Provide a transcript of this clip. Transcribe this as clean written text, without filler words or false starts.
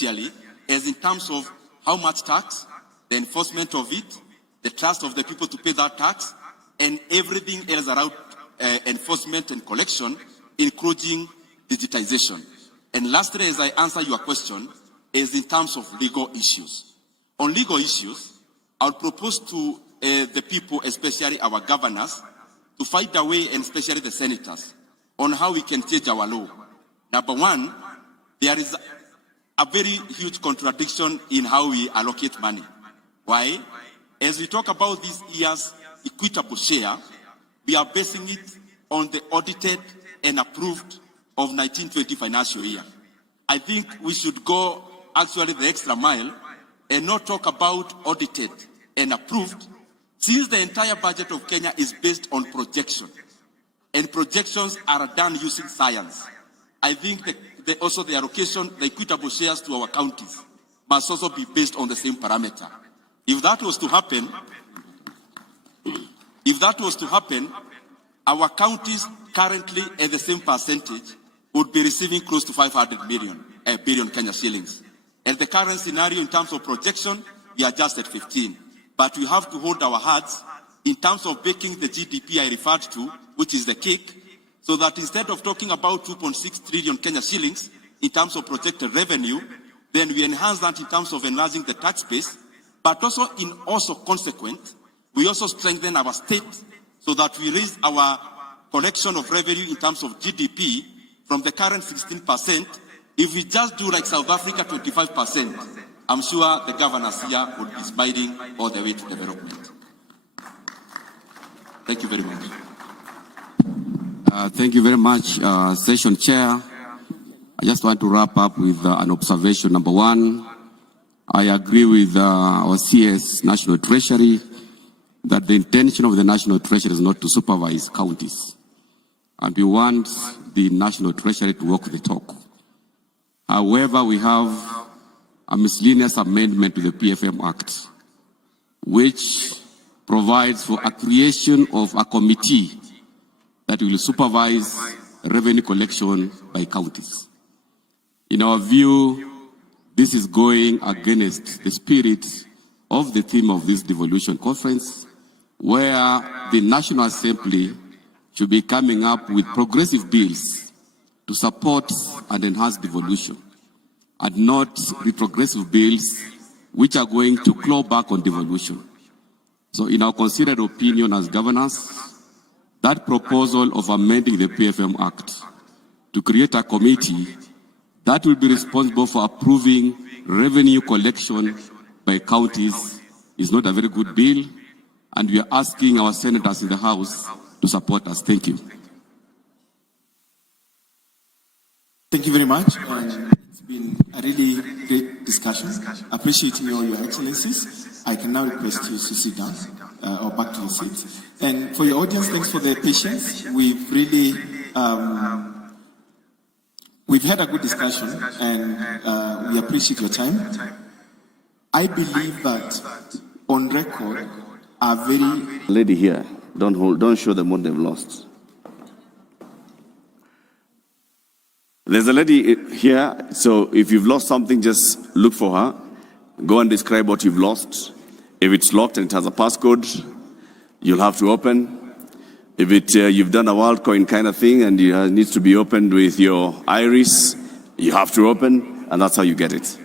especially as in terms of how much tax, the enforcement of it, the trust of the people to pay that tax, and everything else around enforcement and collection, including digitization. And lastly, as I answer your question, is in terms of legal issues. On legal issues, I would propose to the people, especially our governors, to find a way, and especially the senators, on how we can change our law. Number one, there is a very huge contradiction in how we allocate money. Why? As we talk about this year's equitable share, we are basing it on the audited and approved of 1920 financial year. I think we should go actually the extra mile and not talk about audited and approved, since the entire budget of Kenya is based on projection, and projections are done using science. I think also the allocation, the equitable shares to our counties must also be based on the same parameter. If that was to happen, our counties currently at the same percentage would be receiving close to 500 billion Kenya shillings. At the current scenario, in terms of projection, we are just at 15. But we have to hold our hearts in terms of making the GDP I referred to, which is the cake, so that instead of talking about 2.6 trillion Kenya shillings in terms of projected revenue, then we enhance that in terms of enlarging the tax base, but also consequent, we also strengthen our state so that we raise our collection of revenue in terms of GDP from the current 16%. If we just do like South Africa, 25%, I'm sure the governors here would be smiling all the way to development. Thank you very much. Thank you very much, Session Chair. I just want to wrap up with an observation. Number one, I agree with our CS National Treasury that the intention of the National Treasury is not to supervise counties. And we want the National Treasury to walk the talk. However, we have a miscellaneous amendment to the PFM Act, which provides for a creation of a committee that will supervise revenue collection by counties. In our view, this is going against the spirit of the theme of this devolution conference, where the National Assembly should be coming up with progressive bills to support and enhance devolution, and not retrogressive bills which are going to claw back on devolution. So in our considered opinion as governors, that proposal of amending the PFM Act to create a committee that will be responsible for approving revenue collection by counties is not a very good bill, and we are asking our senators in the House to support us. Thank you. Thank you very much. It's been a really great discussion. Appreciating all your excellencies. I can now request you to sit down or back to your seat. And for your audience, thanks for the patience. We've really we've had a good discussion, and we appreciate your time. I believe that on record, a very lady here. Don't show them what they've lost. There's a lady here, so if you've lost something, just look for her. Go and describe what you've lost. If it's locked and it has a passcode, you'll have to open. If you've done a WorldCoin kind of thing and it needs to be opened with your iris, you have to open, and that's how you get it.